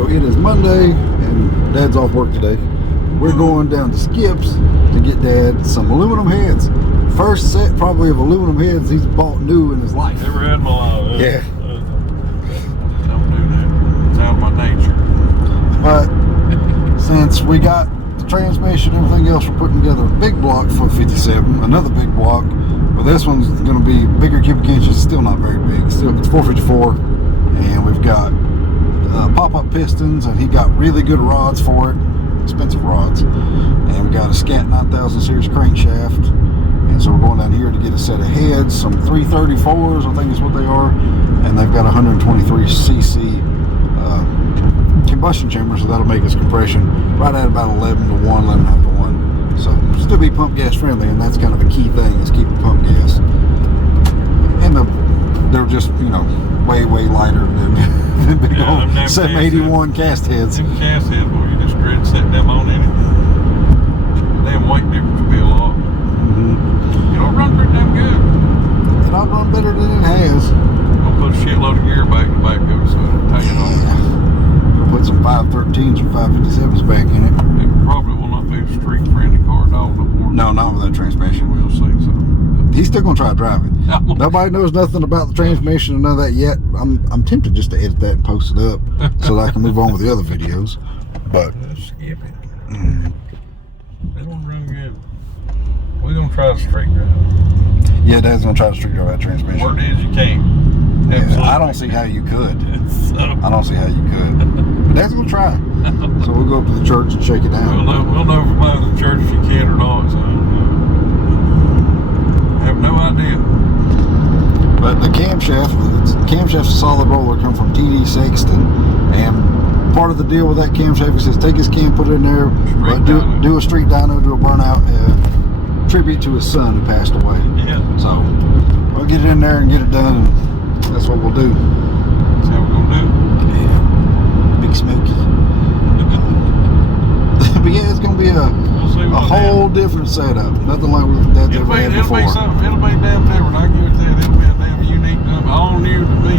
So it is Monday, and Dad's off work today. We're going down to Skip's to get Dad some aluminum heads. First set probably of aluminum heads he's bought new in his life. Never had in my life. Yeah. Don't do that. It's out of my nature. But since we got the transmission and everything else, we're putting together a big block for 57, another big block. But this one's going to be bigger cubic inches, still not very big. Still, it's 454, and we've got pop-up pistons, and he got really good rods for it, expensive rods. And we got a Scat 9000 series crankshaft, and so we're going down here to get a set of heads, some 334s, I think is what they are, and they've got 123cc combustion chamber, so that'll make us compression right at about 11 to 1, 11.5 to 1. So still be pump gas friendly, and that's kind of a key thing, is keeping pump gas. And they're just, you know, way lighter than big old 781 cast heads. Them cast heads, boy, you just dread setting them on anything. Damn weight difference would be a lot. You don't run pretty damn good. It ought to run better than it has. I'll put a shitload of gear back in the back of it so it'll take it off. We'll put some 513s or 557s back in it. It probably will not be a street friendly car at all no more. No, not with that transmission. We'll see. So he's still gonna try to drive it. Nobody knows nothing about the transmission and none of that yet. I'm tempted just to edit that and post it up so that I can move on with the other videos. But just skip it. They don't run good. We're gonna try to street drive. yeah, Dad's gonna try to street drive that transmission. Word is you can't. Yeah, I don't see how you could. I don't see how you could. But Dad's gonna try. So we'll go up to the church and shake it down. We'll know from out of the church if you can or not. So I have no idea. But the camshaft's a solid roller, come from EP.6, and part of the deal with that camshaft, he says take his cam, put it in there, do a street dyno, do a burnout, tribute to his son who passed away. Yeah. So we'll get it in there and get it done, and that's what we'll do. That's how we're gonna do it. Yeah. Big Smoky. But yeah, it's gonna be a whole different setup. Nothing like Dad's ever had before. It'll be damn different. I give it that. It'll be a damn unique, all new to me.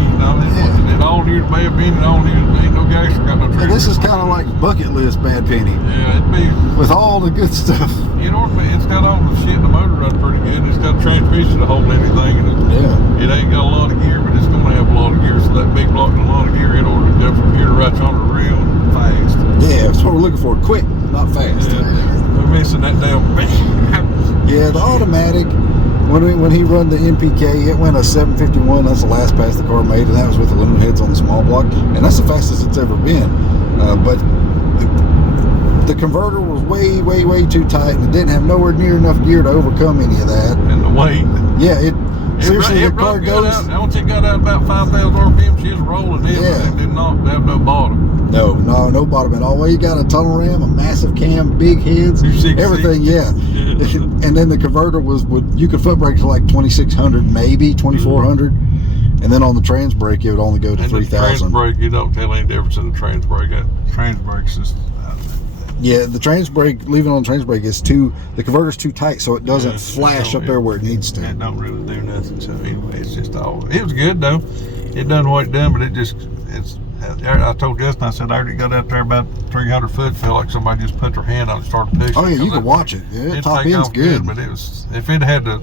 It all new to Bad Penny, all new to me. No guys got no transmission. This is kind of like bucket list Bad Penny. Yeah, it'd be with all the good stuff. You know what I mean? It's got all the shit. The motor runs pretty good. It's got a transmission to hold anything, and it ain't got a lot of gear, but it's gonna have a lot of gear. So that big block and a lot of gear, it'll go from here to right on the real fast. Yeah, that's what we're looking for. Quick, not fast. Yeah. We're missing that damn. Yeah, the automatic. When he run the MPK, it went a 751. That's the last pass the car made, and that was with aluminum heads on the small block, and that's the fastest it's ever been. But the converter was way too tight, and it didn't have nowhere near enough gear to overcome any of that. And the weight. Yeah, seriously, the car goes. Once it got out about 5,000 RPM, she was rolling in. Yeah. It did not have no bottom. No bottom at all. Well, you got a tunnel ram, a massive cam, big heads, everything. Yeah. And then the converter you could foot brake to like 2,600, maybe 2,400, and then on the trans brake it would only go to 3,000. Trans brake, you don't tell any difference in the trans brake. Trans brake's just. Yeah, the trans brake, leaving on the trans brake is the converter's too tight, so it doesn't flash up there where it needs to. It don't really do nothing. So anyway, it's just all. It was good though. It done what it done, but I told Justin, I said I already got out there about 300 foot. Felt like somebody just put their hand on it and started pushing. Oh yeah, you can watch it. Yeah, top end's good. But if it had a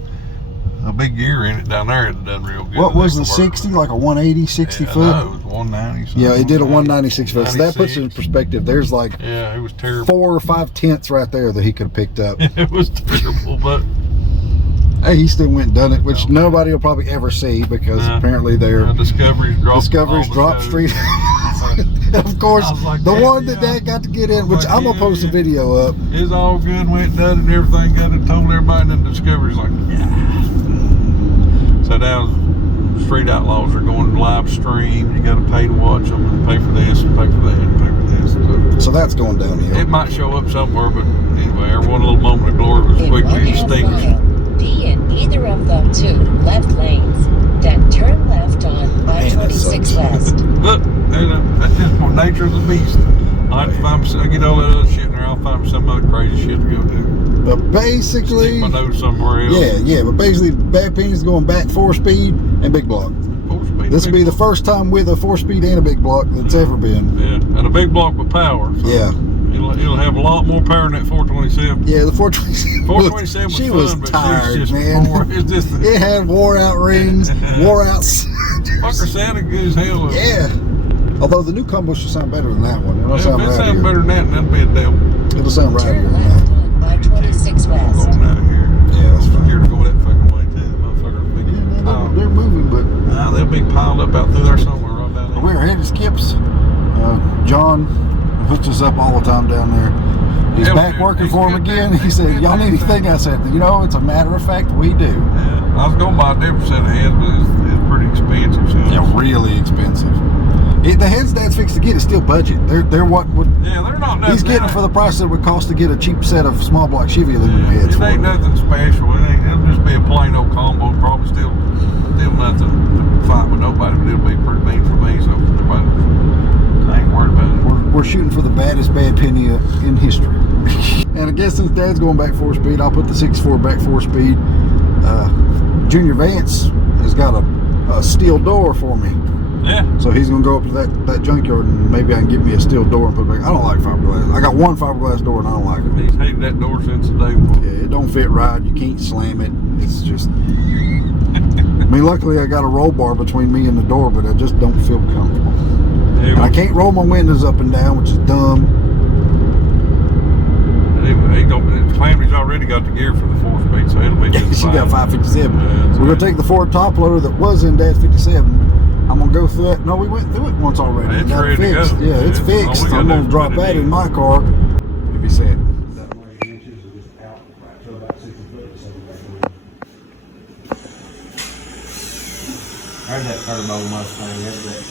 big gear in it down there, it done real good. What was the 60? Like a 180, 60 foot? No, it was 190. Yeah, it did a 196 foot. So that puts it in perspective. There's like it was terrible. 4 or 5 tenths right there that he could have picked up. It was terrible, but hey, he still went and done it, which nobody will probably ever see because apparently their Discovery's drop street. Of course, like, the one that Dad got to get in, which I'm gonna post a video up. It's all good, went and done and everything, got it, told everybody, and then Discovery's like, So now Street Outlaws are going live stream. You got to pay to watch them, and pay for this, and pay for that, and pay for this. So that's going downhill. It might show up somewhere, but anyway, every one little moment of glory was quickly extinguished. Be in either of the 2 left lanes, then turn left on I-26 West. Look, that's just the nature of the beast. I get all that other shit in there, I'll find some other crazy shit to go do. But basically, stick my nose somewhere else. Yeah, but basically, Bad Penny's going back 4 speed and big block. 4 speed. This will be the first time with a 4-speed and a big block that's ever been. Yeah, and a big block with power. So yeah. It'll have a lot more power than that 427. Yeah, the 427. 427 was she fun, was but tired, she's just man. It had wore out rings, wore out cylinders. Fucker sounded good as hell. Yeah. Although the new combo should sound better than that one. It'll sound if it right sounds here. better than that, then that'd be a devil. It'll sound right here. Turn left on I-26 West. Going out of here. Yeah, that's fine. Scared to go that fucking way too. Motherfuckers big. Yeah, they're moving, but They'll be piled up out through there somewhere right down there. we're headed to Skips. John hooks us up all the time down there. He's back working for him again. He said, y'all need anything? I said, it's a matter of fact, we do. Yeah, I was going to buy a different set of heads, but it's pretty expensive. So They're really expensive. The heads Dad's fixed to get is still budget. They're what would. Yeah, they're not nothing. He's getting it for the price that it would cost to get a cheap set of small block Chevy aluminum heads. It ain't nothing special. It'll just be a plain old combo. Probably still nothing to fight with nobody, but it'll be pretty mean for me. So everybody, I ain't worried about it. We're shooting for the baddest bad penny in history. And I guess since Dad's going back 4-speed, I'll put the 6.4 back 4-speed. Junior Vance has got a steel door for me. Yeah. So he's gonna go up to that junkyard and maybe I can get me a steel door and put it back. I don't like fiberglass. I got one fiberglass door and I don't like it. He's hated that door since the day one. Yeah, it don't fit right. You can't slam it. It's just. I mean, luckily I got a roll bar between me and the door, but I just don't feel comfortable. Yeah, And I can't roll my windows up and down, which is dumb. Clamry's already got the gear for the 4-speed, so it'll be just She got 557. Yeah, We're gonna take the Ford top loader that was in Dad's 57. I'm gonna go through that. No, we went through it once already. It's Got it ready to fixed. go. Yeah, it's fixed. I'm gonna drop that in my car. It'd be sad. Heard that turbo Mustang, that's it.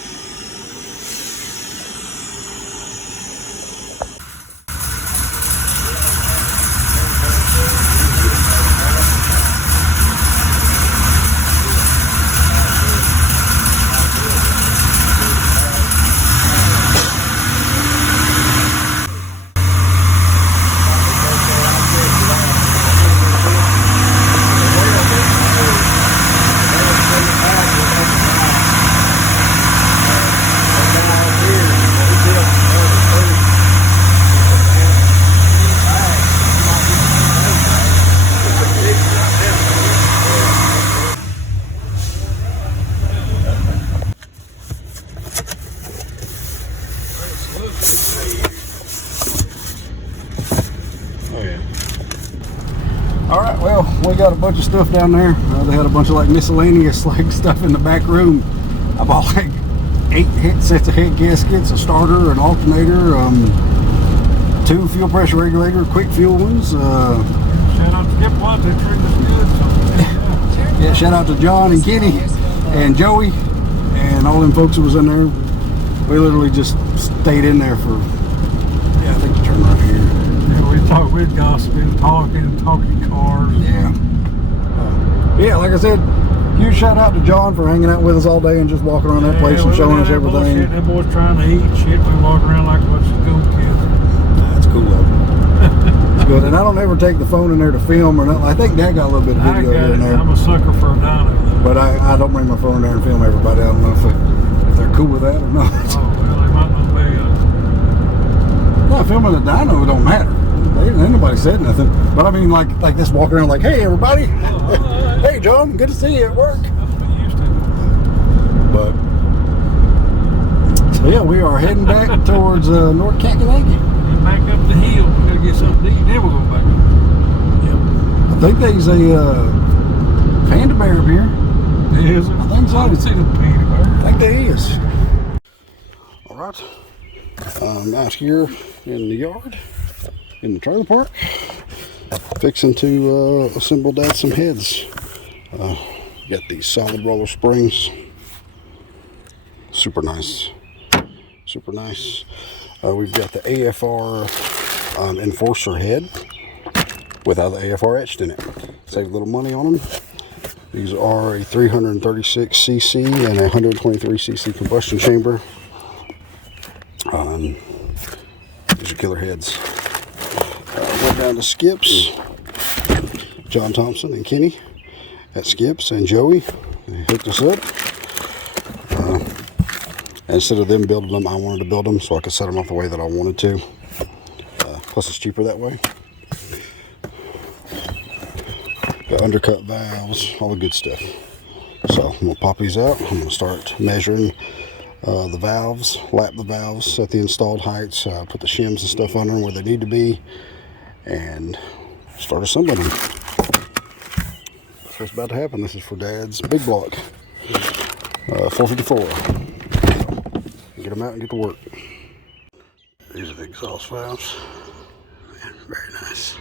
All right, well, we got a bunch of stuff down there. They had a bunch of like miscellaneous like stuff in the back room. I bought like 8 sets of head gaskets, a starter, an alternator, 2 fuel pressure regulator, quick fuel ones. Shout out to Skip Watt, they treat us good. So, yeah, shout out to John and Kenny and Joey and all them folks who was in there. We literally just stayed in there for, I think you turn right here. yeah, we'd gossiping, talking cars. Yeah. Yeah, like I said, huge shout out to John for hanging out with us all day and just walking around that place and showing us everything. That boy's trying to eat shit. We walk around like a bunch of school kids. That's cool though. It's good. And I don't ever take the phone in there to film or nothing. I think Dad got a little bit of video here and there. I'm a sucker for a dyno. But I don't bring my phone in there and film everybody. I don't know if they're cool with that or not. Oh, well, they might not be. No, filming a dyno don't matter. Ain't nobody said nothing. But I mean, like this walking around like, hey, everybody. Hey, John, good to see you at work. But, so yeah, we are heading back towards North Kakalaki. Back up the hill. We gotta get something to eat. Then we'll go back. Yep. I think there's a panda bear up here. Is there? I think so. I can see the panda bear. I think there is. All right. I'm out here in the yard, in the trailer park, fixing to assemble Dad some heads. Got these solid roller springs. Super nice. Super nice. We've got the AFR Enforcer head without the AFR etched in it. Save a little money on them. These are a 336cc and a 123cc combustion chamber. These are killer heads. Went down to Skips. John Thompson and Kenny at Skips and Joey. They hooked us up. instead of them building them, I wanted to build them so I could set them up the way that I wanted to. Plus it's cheaper that way. Got undercut valves, all the good stuff. So I'm going to pop these out. I'm going to start measuring the valves, lap the valves, set the installed heights, put the shims and stuff on them where they need to be, and start assembling them. That's what's about to happen. This is for Dad's big block, 454. Get them out and get to work. These are the exhaust valves. Man, very nice.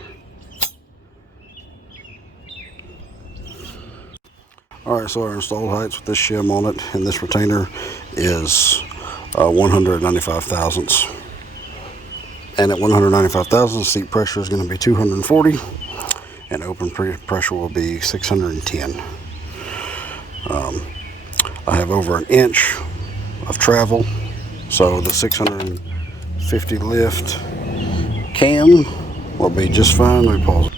Alright, so our installed heights with this shim on it and this retainer is 195 thousandths. And at 195 thousandths, seat pressure is going to be 240 and open pressure will be 610. I have over an inch of travel, so the 650 lift cam will be just fine. Let me pause it.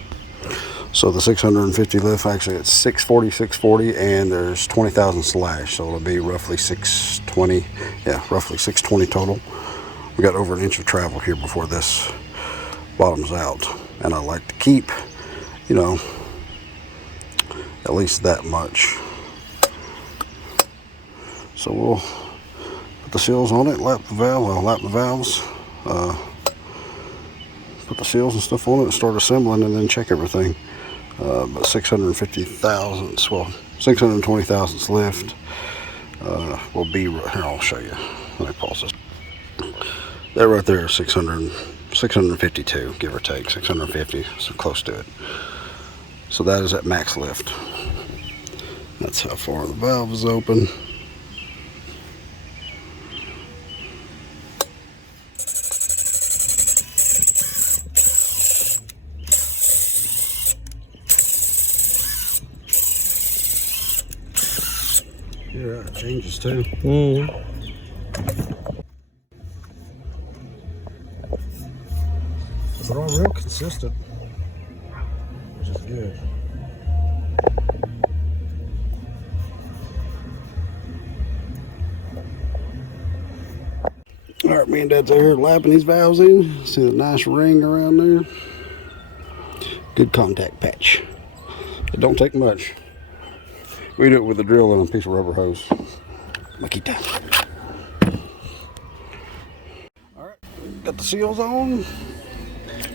So the 650 lift, actually it's 640, and there's 20,000 slash, so it'll be roughly 620, yeah, roughly 620 total. We got over an inch of travel here before this bottoms out, and I like to keep, you know, at least that much. So we'll put the seals on it, lap the valves, put the seals and stuff on it and start assembling, and then check everything. But 650 thousandths, well, 620 thousandths lift will be, here, I'll show you. Let me pause this. That right there is 652, give or take, 650, so close to it. So that is at max lift. That's how far the valve is open. Yeah, it changes too. They're all real consistent, which is good. All right, me and Dad's out here lapping these valves in. See the nice ring around there. Good contact patch. It don't take much. We do it with a drill and a piece of rubber hose. Makita. Alright, got the seals on.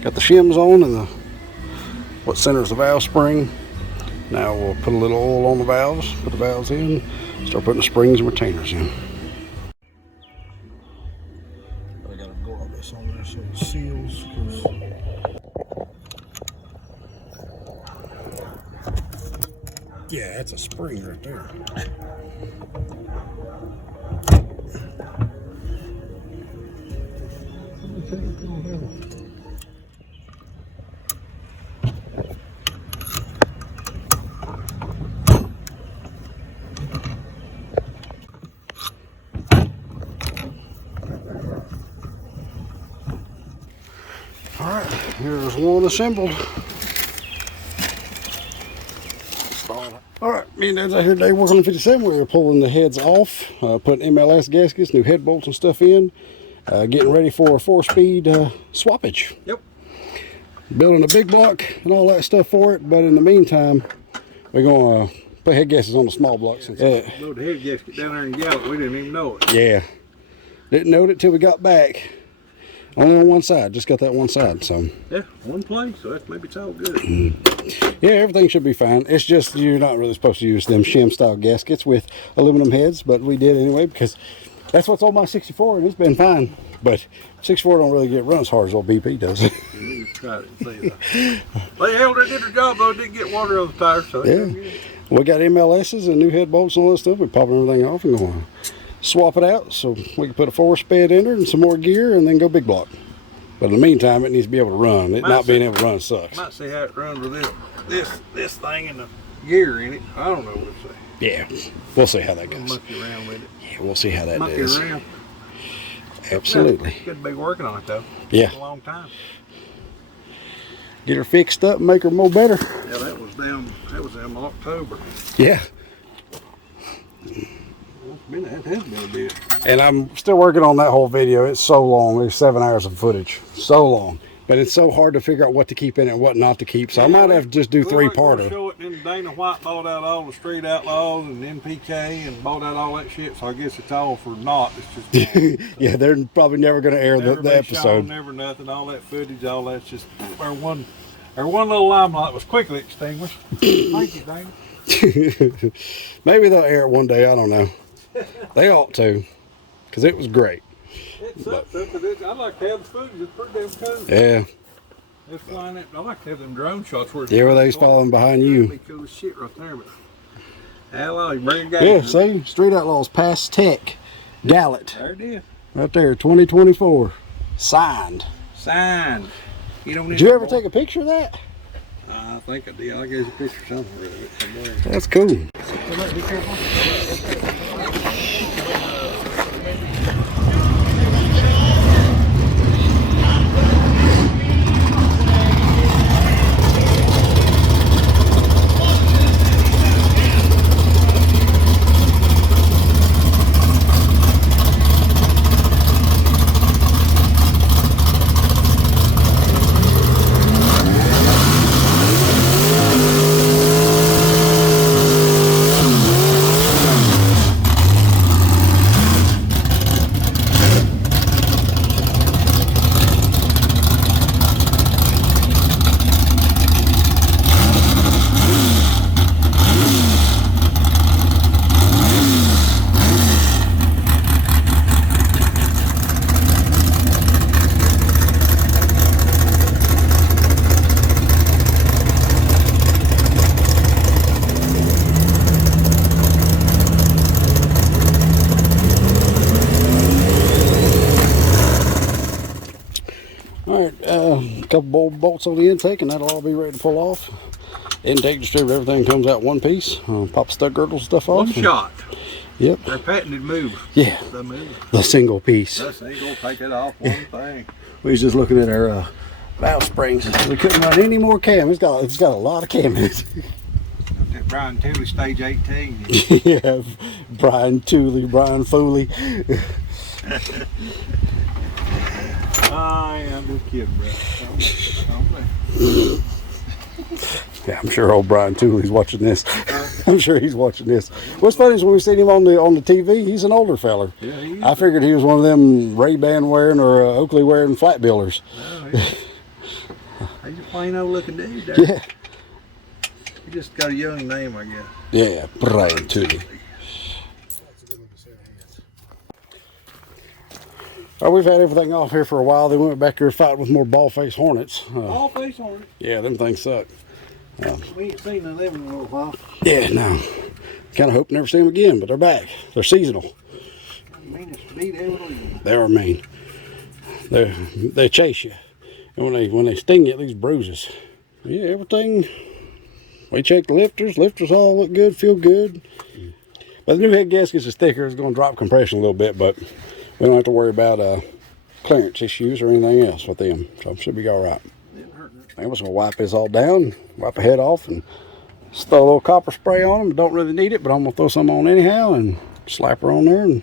Got the shims on and what centers the valve spring. Now we'll put a little oil on the valves, put the valves in, start putting the springs and retainers in. I gotta go all this on there so the seals. Yeah, that's a spring right there. All right, here's one assembled. Alright, me and Dad's out here today working on 57. We were pulling the heads off, putting MLS gaskets, new head bolts and stuff in, getting ready for a 4-speed swappage. Yep. Building a big block and all that stuff for it, but in the meantime, we're going to put head gaskets on the small block. Since Load the head gasket down there and gallop, we didn't even know it. Yeah. Didn't know it till we got back. Only on one side, just got that one side, so. Yeah, one place, so that's maybe it's all good. Yeah, everything should be fine. It's just you're not really supposed to use them shim style gaskets with aluminum heads, but we did anyway because that's what's on my 64 and it's been fine. But 64 don't really get run as hard as old BP does. You tried it and see that. They held it, did their job though, it didn't get water on the tires, so yeah. We got MLSs and new head bolts and all that stuff. We're popping everything off and going swap it out so we can put a 4-speed in it and some more gear and then go big block. But in the meantime, it needs to be able to run. It not being able to run sucks. Might see how it runs with this thing and the gear in it. I don't know what to say. Yeah, we'll see how that goes. Monkey around with it. Yeah, we'll see how that monkey does. Around. Absolutely. Good to be working on it though. Yeah. It's a long time. Get her fixed up and make her more better. Yeah, that was down October. Yeah. It has been a bit. And I'm still working on that whole video. It's so long. There's 7 hours of footage. So long. But it's so hard to figure out what to keep in it and what not to keep. So I might have to just do three-parter. Show it, and Dana White bought out all the Street Outlaws and NPK and bought out all that shit. So I guess it's all for naught. It's just yeah, they're probably never going to air the episode. Shown, never nothing. All that footage, all that's just our one little limelight was quickly extinguished. Thank you, Dana. Maybe they'll air it one day. I don't know. They ought to, because it was great. It sucks because I like to have the footage. It's pretty damn cool. Yeah. It's flying it. I like to have them drone shots where where they's following behind you. That'd be cool as shit right there. But hello, you bring a guy. Yeah, see, Street Outlaws Pass Tech Gallet. There it is. Right there, 2024. Signed. Signed. You don't need. Did you ever take a picture of that? I think I did. I gave a picture somewhere of it somewhere. That's cool. Be careful. Couple more bolts on the intake and that'll all be ready to pull off. Intake, distributor, everything comes out one piece. Pop stud girdles and stuff off. One shot. Yep. They're patented move. Yeah. The move. The single piece. The single, take it off one thing. We was just looking at our valve springs. We couldn't run any more cam. It's got a lot of cam in it. That Brian Tooley stage 18. Yeah, Brian Tooley, Brian Foley. I'm just kidding, bro. Yeah, I'm sure old Brian Tooley's watching this. I'm sure he's watching this. What's funny is when we seen him on the TV, he's an older feller. Yeah, I figured he was one of them Ray-Ban wearing or Oakley wearing flat billers. No, he's a plain old looking dude there. Yeah. He just got a young name, I guess. Yeah, Brian Tooley. We've had everything off here for a while. They went back here fighting with more ball-faced hornets. Ball-faced hornet? Yeah, them things suck. We ain't seen none of them in a little while. Yeah, no. Kind of hope never see them again, but they're back. They're seasonal. Meanest meat ever lived. They are mean. They chase you. And when they sting you, it leaves bruises. Yeah, everything. We checked the lifters. Lifters all look good, feel good. But the new head gaskets is thicker. It's going to drop compression a little bit, but we don't have to worry about clearance issues or anything else with them. So it should be all right. I'm just going to wipe this all down, wipe the head off, and just throw a little copper spray on them. Don't really need it, but I'm going to throw some on anyhow and slap her on there and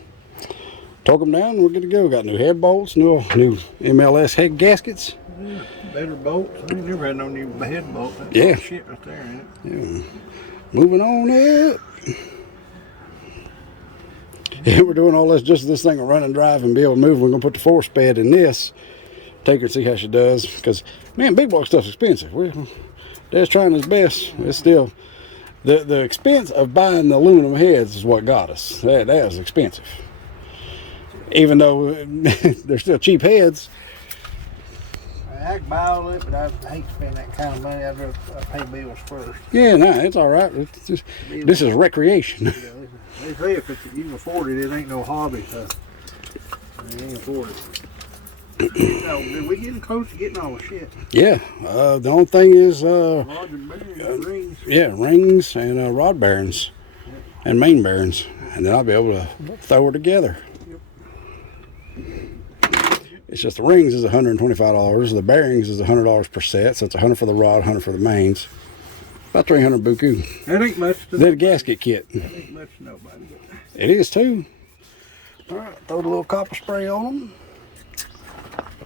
torque them down, and we're good to go. Got new head bolts, new MLS head gaskets. Yeah, better bolts. I ain't never had no new head bolts. That's Yeah. Shit right there, ain't it? Yeah. Moving on up. Yeah, we're doing all this just this thing will run and drive and be able to move. We're going to put the force bed in this. Take her and see how she does. Because, man, big block stuff's expensive. Dad's trying his best. It's still, the expense of buying the aluminum heads is what got us. That is expensive. Even though they're still cheap heads. I can buy all of it, but I hate to spend that kind of money. I'd rather pay bills first. Yeah, no, it's all right. It's just, this is recreation. Yeah, they say if you can afford it, it ain't no hobby. So you ain't afford it. We getting close to getting all the shit. Yeah, the only thing is Rods and bearings, rings. Yeah, rings and rod bearings and main bearings, and then I'll be able to throw her together. It's just the rings is $125. The bearings is $100 per set, so it's $100 for the rod, $100 for the mains. About 300 buku. That ain't much to Then a gasket kit. That ain't much to nobody. It is too. All right, throw the little copper spray on them.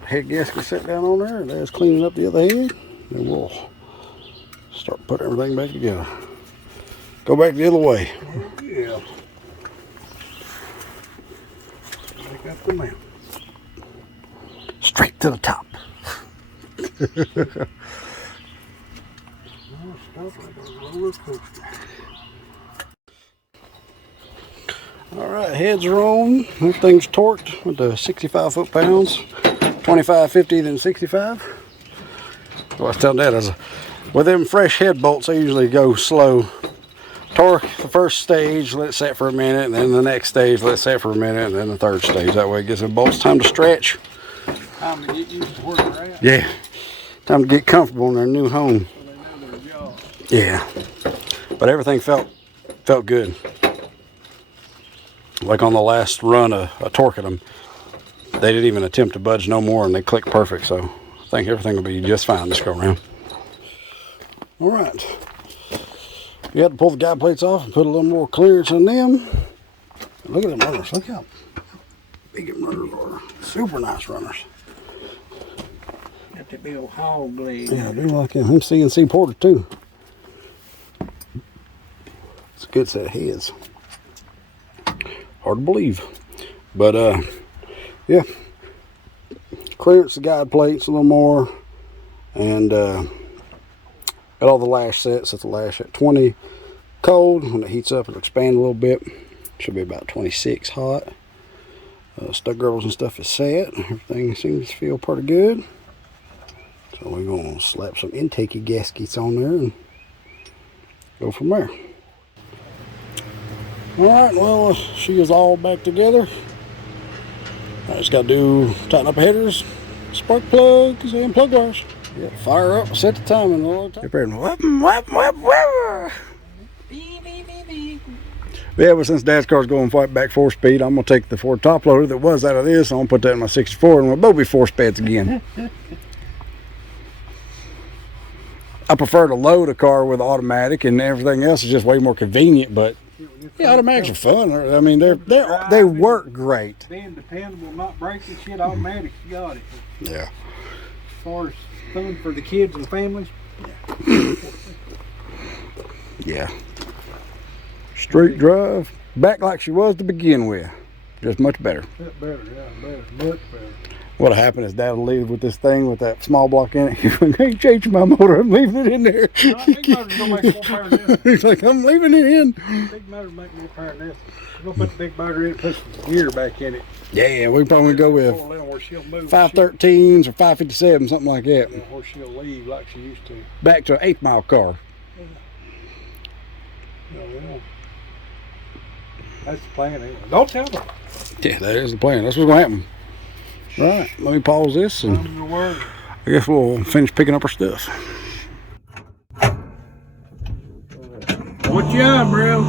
Head gasket set down on there, and there's cleaning up the other head. Then we'll start putting everything back together. Go back the other way. Yeah. Back up the mountain. Straight to the top. All right, heads are on. Everything's torqued with the 65 foot-pounds. 25, 50, then 65. Well, I was telling Dad, with them fresh head bolts, they usually go slow. Torque the first stage, let it set for a minute, and then the next stage, let it set for a minute, and then the third stage. That way it gives the bolts time to stretch. Time to get used to where they're at. Yeah. Time to get comfortable in their new home. So they know their job. Yeah. But everything felt good. Like on the last run of torquing them, they didn't even attempt to budge no more, and they clicked perfect. So I think everything will be just fine this go around. All right. You had to pull the guide plates off and put a little more clearance in them. Look at them runners. Look how big them runners are. Super nice runners. Got that big old hog leg. Yeah, I do like them. Them CNC Porter too. It's a good set of heads. Hard to believe. But yeah. Clearance the guide plates a little more. And got all the lash sets. Set the lash at 20 cold. When it heats up, it'll expand a little bit. Should be about 26 hot. Stuck girdles and stuff is set. Everything seems to feel pretty good. So we're going to slap some intake gaskets on there and go from there. Alright, well, she is all back together. I just got to tighten up headers, spark plugs, and plug wires. Yeah, fire up, set the timing a little time. Yeah, but since Dad's car's going back 4-speed, I'm going to take the Ford top loader that was out of this. I'm going to put that in my 64 and we'll both be 4-speeds again. I prefer to load a car with automatic, and everything else is just way more convenient, but yeah, automatics are fun. I mean, they work great. Being dependable, not breaking shit, automatics, you got it. Yeah. As far as fun for the kids and families. Yeah. Straight drive, back like she was to begin with, just much better. Better, yeah, better, much better. What'll happen is Dad will leave with this thing with that small block in it. He's like, I ain't changing my motor, I'm leaving it in there. No, big motor's gonna make more power than this. He's like, I'm leaving it in. Big motor's make more power than this. We're gonna put the big motor in and put some gear back in it. Yeah, we probably go with 513s or 557, something like that. Yeah, where she'll leave like she used to. Back to an 8-mile car. Yeah. That's the plan anyway. Don't tell them. Yeah, that is the plan. That's what's gonna happen. Right, let me pause this and I guess we'll finish picking up our stuff. What you on, bro?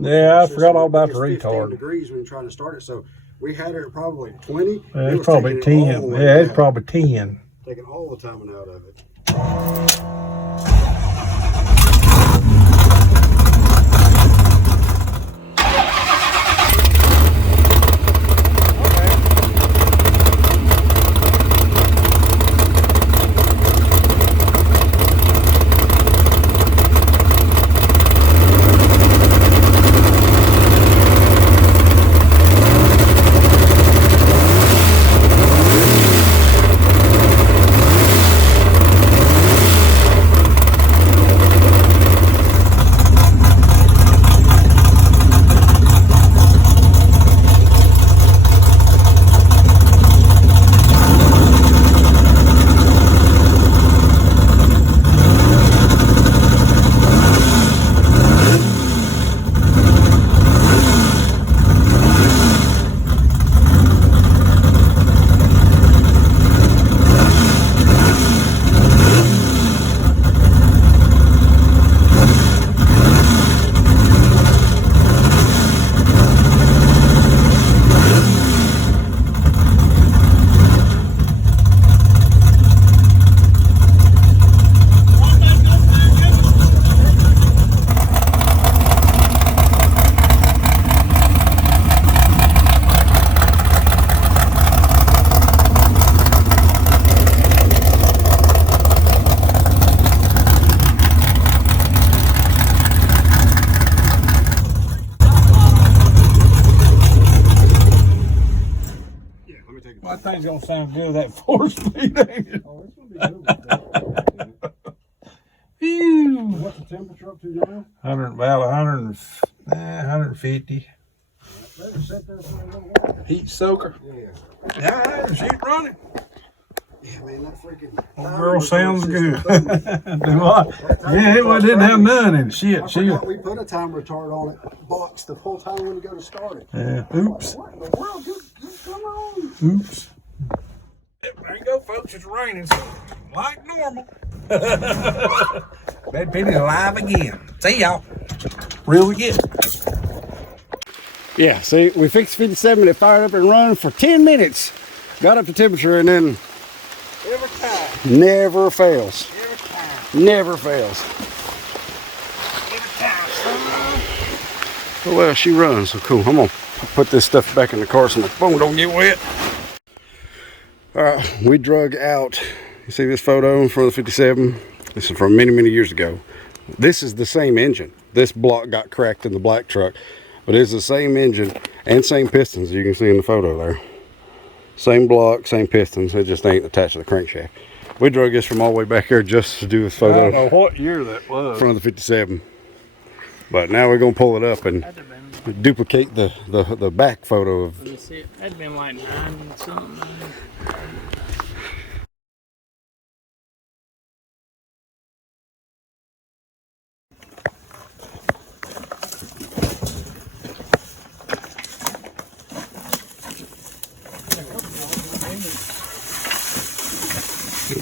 Yeah, I forgot all about the 15 retard. degrees when you're trying to start it. So we had it at probably 20. Yeah, It it's was probably taking it all 10. the way Yeah, it's down. probably 10. Taking all the timing out of it. My thing's gonna sound good at that 4-speed, ain't it? Oh, it's gonna be good. Phew. What's the temperature up to now? 150. Better set there for a little while. Heat soaker. Yeah. Yeah, the shit running. Yeah, man, that freaking. Old girl sounds good. Do Do what? Yeah, it didn't have none in it. Shit, I she. forgot we put a time retard on it, box the whole time when we go to start it. Yeah, oops. What in the world? Just come on. Oops. There you go, folks. It's raining like normal. Bad Penny's alive again. See y'all. Real again. Yeah, see, we fixed 57, it fired up and run for 10 minutes. Got up to temperature and then Every time. never fails. Every time. Never fails. Every time, son. Oh, well, she runs, so cool. I'm gonna put this stuff back in the car so my phone don't get wet. All right, we drug out, you see this photo from the 57? This is from many, many years ago. This is the same engine. This block got cracked in the black truck, but it's the same engine and same pistons you can see in the photo there. Same block, same pistons, it just ain't attached to the crankshaft. We drug this from all the way back here just to do this I photo don't know what year that was. from the 57. But now we're gonna pull it up and That'd have been, duplicate the back photo of. let me see, that'd been like 90 something.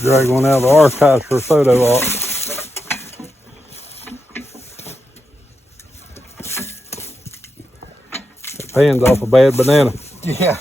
Drag one out of the archives for a photo op. That pan's off a bad banana. Yeah.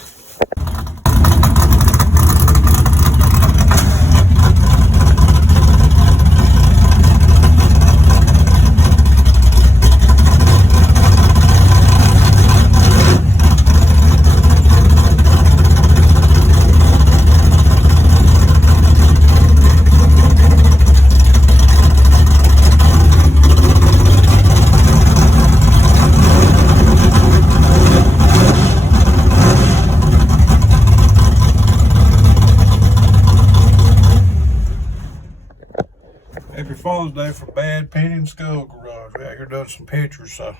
Happy Father's Day for Bad Penny and Skull Garage. We out here doing some pictures, so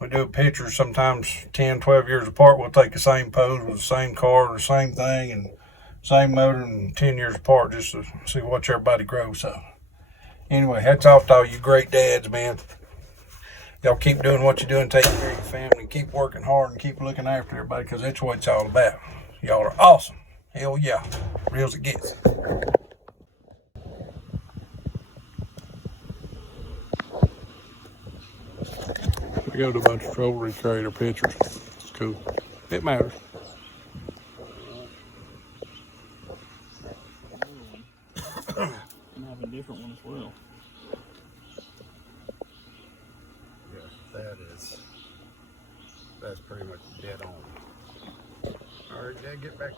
we do pictures sometimes 10, 12 years apart. We'll take the same pose with the same car, the same thing, and same motor, and 10 years apart just to see watch everybody grow. So anyway, hats off to all you great dads, man. Y'all keep doing what you're doing, taking care of your family, and keep working hard and keep looking after everybody, because that's what it's all about. Y'all are awesome. Hell yeah. Real as it gets. You go to a bunch of trouble to carry their pictures. It's cool. It matters. And have a different one as well. Yeah, that's pretty much dead on. All right, Dad, get back.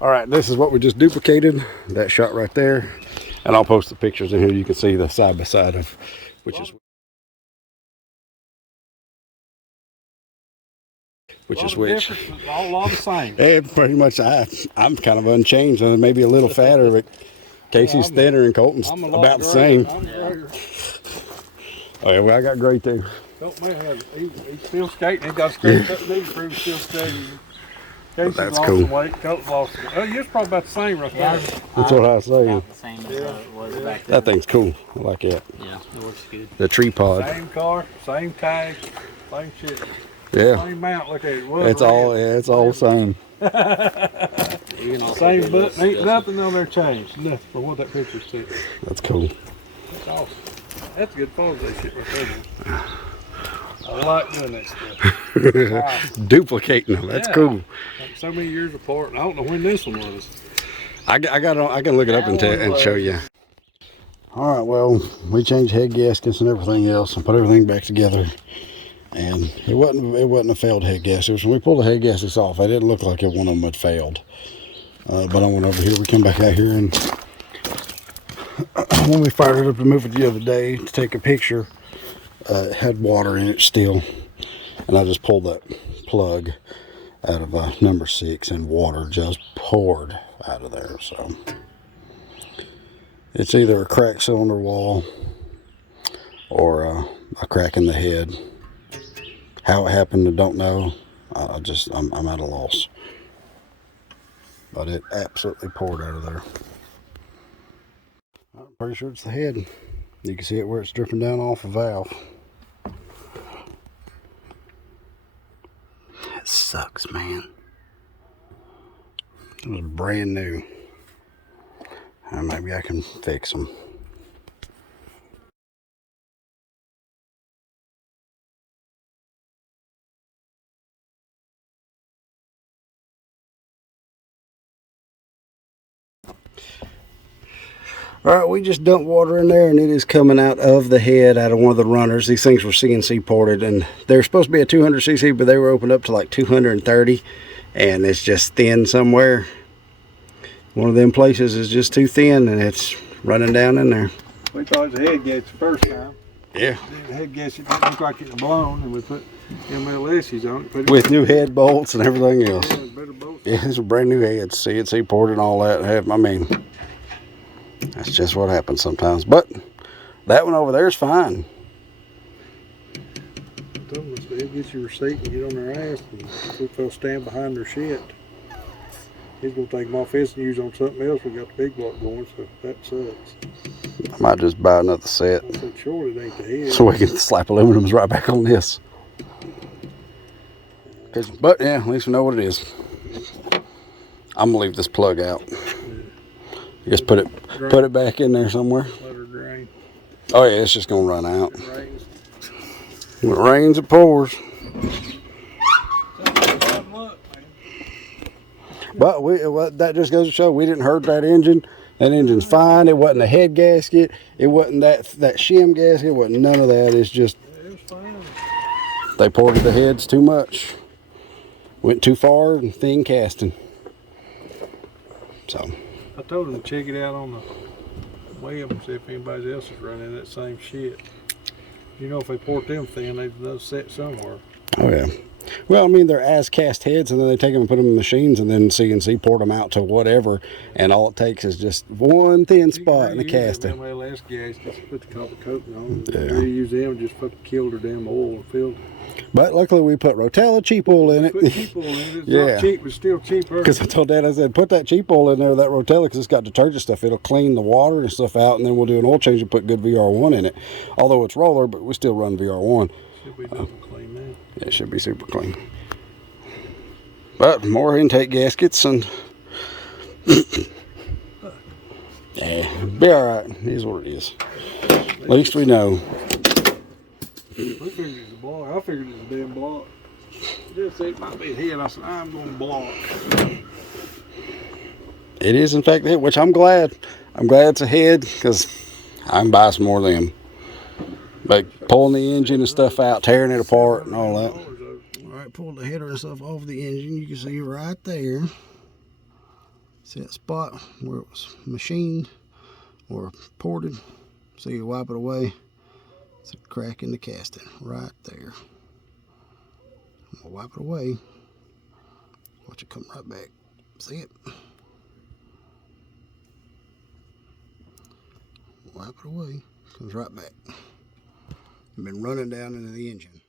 All right, this is what we just duplicated. That shot right there. And I'll post the pictures in here. You can see the side by side of which is which. All the same. Yeah, pretty much. I'm kind of unchanged. Maybe a little fatter, but Casey's thinner and Colton's about the same. Oh yeah, well I got gray too. Colton may have. He's still skating. He got straight up knee to prove he's still skating. Casey's That's lost cool. some weight. Colton lost some weight. Oh, you're probably about the same right there. That's what I was saying. About the same as it was back then. That thing's cool. I like that. Yeah, it looks good. The tree pod. Same car, same tag, same shit. Yeah. Same mount. Look at it. It's all. Yeah, it's all the same. Same button. Ain't nothing on there changed. Nothing from what that picture said. That's cool. That's awesome. That's a good photo. That shit right there. Man. I like doing that stuff. Wow. Duplicating them. That's cool. Like so many years apart. And I don't know when this one was. I can look it up and show you. All right. Well, we changed head gaskets and everything else and put everything back together. And it wasn't a failed head gasket. When we pulled the head gaskets off, it didn't look like one of them had failed. But I went over here. We come back out here, and when we fired it up to move it the other day to take a picture, it had water in it still, and I just pulled that plug out of number 6, and water just poured out of there. So it's either a cracked cylinder wall or a crack in the head. How it happened, I don't know. I'm at a loss. But it absolutely poured out of there. I'm pretty sure it's the head. You can see it where it's dripping down off the valve. That sucks, man. It was brand new. And maybe I can fix them. All right, we just dumped water in there, and it is coming out of the head, out of one of the runners. These things were CNC ported, and they're supposed to be a 200cc, but they were opened up to like 230, and it's just thin somewhere. One of them places is just too thin, and it's running down in there. We thought it was a head gasket the first time. Yeah. The head gasket didn't look like it was blown, and we put MLS's on it. With new head bolts and everything else. Yeah, better bolts. Yeah, these are brand new heads, CNC ported and all that. I mean, that's just what happens sometimes. But that one over there is fine. I told them, they'll get your receipt and get on their ass, and if they'll stand behind their shit. He's going to take them off his and use on something else. We got the big block going, so that sucks. I might just buy another set. I said, sure, it ain't the head. So we can slap aluminums right back on this. But yeah, at least we know what it is. I'm gonna leave this plug out. Just put it back in there somewhere. Let her drain. Oh yeah, it's just gonna run out. It rains. When it rains, it pours. But that just goes to show we didn't hurt that engine. That engine's fine. It wasn't a head gasket. It wasn't that shim gasket. It wasn't none of that. It's just It was fine. they ported the heads too much. Went too far and thin casting. So I told him to check it out on the web and see if anybody else is running that same shit. You know, if they port them thin, they've another set somewhere. oh yeah. Well, I mean, they're as cast heads, and then they take them and put them in machines, and then CNC port them out to whatever, and all it takes is just one thin spot in the casting. MLS gaskets, put the copper coating on. Yeah. They use them, just fucking killed their damn oil and filled. But luckily, we put Rotella cheap oil in it. Put cheap oil in it. It's Yeah. not cheap, but still cheaper. Because I told Dad, I said, put that cheap oil in there, that Rotella, because it's got detergent stuff. It'll clean the water and stuff out, and then we'll do an oil change and put good VR1 in it. Although it's roller, but we still run VR1. Should be double clean now. Yeah, it should be super clean. But more intake gaskets and yeah, be all right. It is what it is. At least we know. We figured the boy. figured it was a damn block. Just it might be a head. I said, I'm going to block. It is in fact it, which I'm glad. I'm glad it's a head because I can buy some more of them. But pulling the engine and stuff out, tearing it apart and all that. Alright, pulled the header and stuff off the engine. You can see right there. See that spot where it was machined or ported. So you wipe it away. It's a crack in the casting right there. I'm gonna wipe it away. Watch it come right back. See it? Wipe it away. Comes right back. Been running down into the engine.